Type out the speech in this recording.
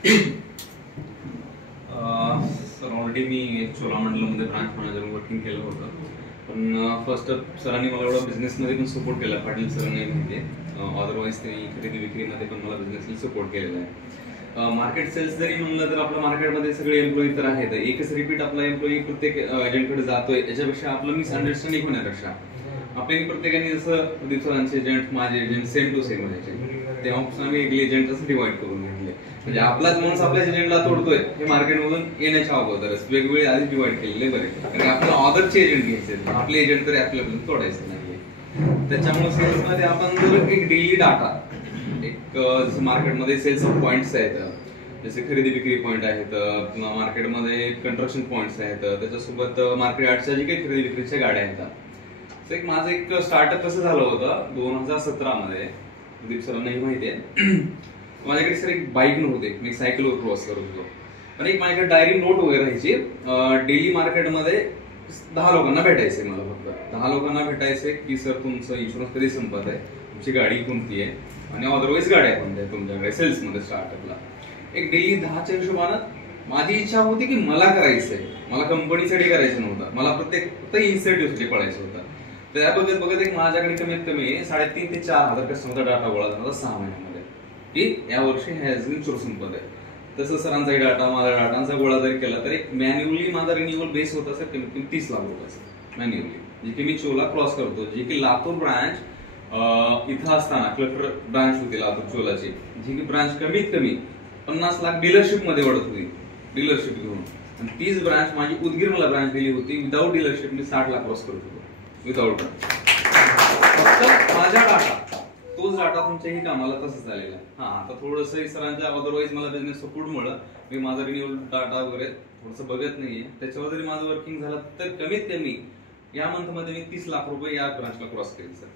Sir already मी चोलामंडलमध्ये branch manager working केलं होतं, पण फर्स्ट सरांनी मला एवढा बिझनेसमध्ये पण सपोर्ट केला. पाटील सरांनी माहिती आहे, अदरवाईज त्यांनी खरेदी विक्रीमध्ये पण मला बिझनेसला सपोर्ट केलेला आहे. मार्केट सेल्स जरी म्हणलं तर आपल्या मार्केटमध्ये सगळे एम्प्लॉई तर आहेत, एकच रिपीट आपला एम्प्लॉई प्रत्येक एजंटकडे जातोय, याच्यापेक्षा आपलं मिसअंडरस्टँडिंग होण्यापेक्षा आपल्याला प्रत्येकाने जसं प्रदीप सरांचे एजंट माझे एजंट सेम टू सेम व्हायचे, तेव्हापासून आम्ही एक एजंट असं डिवाइड करून घेतले. म्हणजे आपलाच माणूस आपल्या एजंटला तोडतोय हे मार्केटमधून येण्याच्या अगोदरच वेगवेगळे आधी डिवाइड केलेले बरे, कारण आपल्याला ऑदरचे एजंट घ्यायचे, आपले एजंट तरी आपल्यापर्यंत तोडायचे नाहीये. त्याच्यामुळे सेल्समध्ये आपण जर एक डेली डाटा, एक जसं मार्केटमध्ये सेल्स पॉइंट्स आहेत, जसे खरेदी विक्री पॉईंट आहेत, मार्केटमध्ये कंस्ट्रक्शन पॉइंट्स आहेत, त्याच्यासोबत मार्केट यार्डच्या जे काही खरेदी विक्रीच्या गाड्या आहेत. एक माझं एक स्टार्टअप कसं झालं होतं 2017 मध्ये, प्रदीप सरांनाही माहिती आहे. माझ्याकडे सर एक बाईक नव्हते, मी सायकलवर प्रवास करत होतो, पण एक माझ्याकडे डायरी नोट वगैरे राहायची. डेली मार्केटमध्ये 10 लोकांना भेटायचे, मला फक्त 10 लोकांना भेटायचे की सर तुमचं इन्शुरन्स कधी संपत आहे, तुमची गाडी कोणती आहे आणि अदरवाईज गाड्या कोणत्या आहे तुमच्याकडे सेल्समध्ये स्टार्टअपला. एक डेली 10च्या हिशोबानं माझी इच्छा होती की मला करायचंय, मला कंपनीसाठी करायचं नव्हतं, मला फक्त इन्सेंटिव्हसाठी पळायचं होतं. त्या बघत बघत एक माझ्याकडे कमीत कमी 3,500 ते 4,000 कस्टमरचा डाटा गोळा झाला 6 महिन्यामध्ये, की या वर्षी हे इन्शुरन्स संपत आहे. तसं सरांचा डाटा, माझ्या डाटांचा गोळा जरी केला तरी मॅन्युअली माझा रिन्युअल बेस होता सर कमीत कमी 30 लाख रुपये मॅन्युअली, जे की मी चोला क्रॉस करतो, जे की लातूर ब्रांच इथं असताना क्लटर ब्रांच होती लातूर चोलाची, जी की ब्रांच कमीत कमी 50 लाख डीलरशिप मध्ये वाढत होती, डीलरशिप घेऊन. आणि तीच ब्रांच माझी उदगीर मला ब्रांच दिली होती, विदाऊट डीलरशिप मी 60 लाख क्रॉस करत होतो विदाऊट. फक्त माझ्या डाटा, तोच डाटा तुमच्याही कामाला तसंच झालेला आहे. हा, आता थोडंसं सरांच्या अदरवाईज मला बिझनेस सपोर्टमुळे मी माझा रिन्युअल डाटा वगैरे थोडंसं बघत नाहीये, त्याच्यावर जरी माझं वर्किंग झालं तर कमीत कमी या मंथमध्ये मी 30 लाख रुपये या ब्रांचला क्रॉस केले सर.